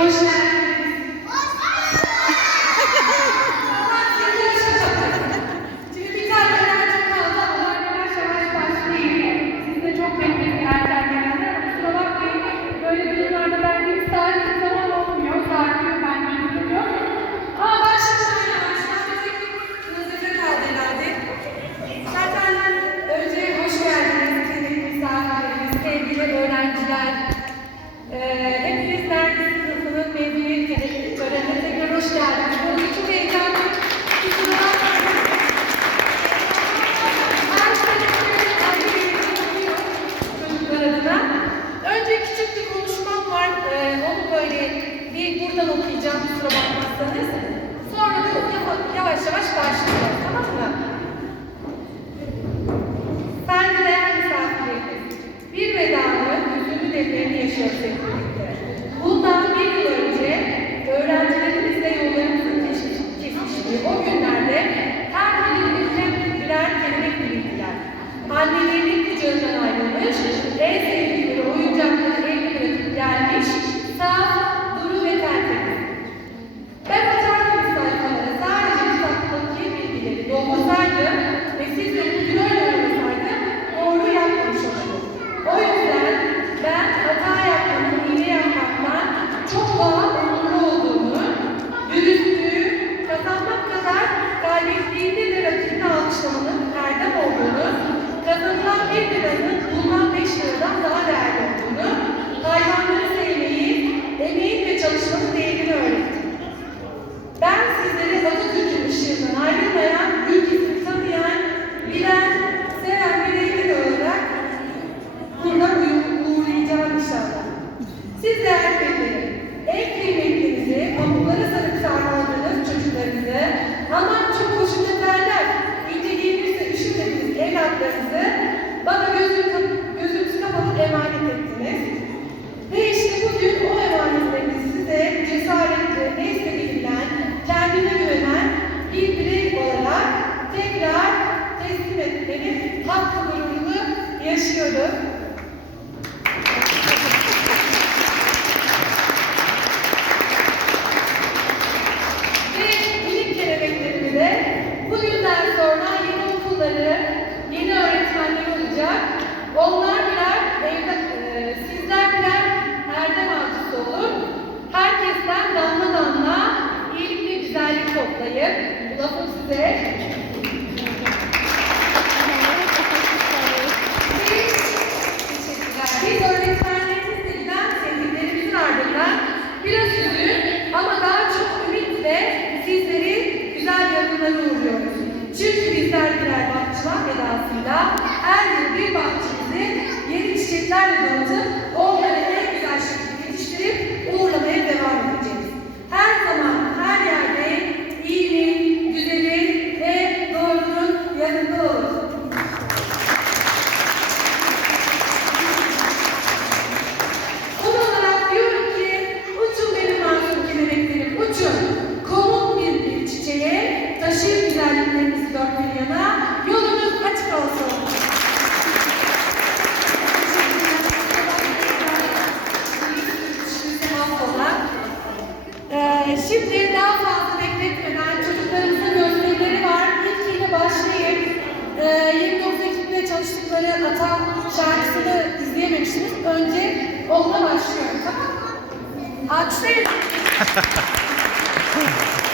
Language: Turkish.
Krishna. hoş geldiniz. Bugün çok heyecanlı. Çocuklar. Şey Önce küçük bir konuşmam var. Ee, onu böyle bir buradan okuyacağım. Kusura bakmazsanız. Sonra da yavaş yavaş başlayacağız. değerli, bundan 5 yıldan daha değerli. size. Biz öğretmenlerimizle giden sevgilerimizin ardından biraz üzül ama daha çok ümitle sizleri güzel yanılara uğruyoruz. Çünkü bizler birer bahçıvan vedasıyla her yıl bir bahçemizi yeni çiçeklerle donatıp olsun. Şimdi daha fazla bekletmeden çocuklarımızın gösterileri var. İlkiyle başlayıp e, ee, 29 Ekim'de çalıştıkları Atan şarkısını izleyememişsiniz. Önce onunla başlıyorum tamam mı? Alkışlayın.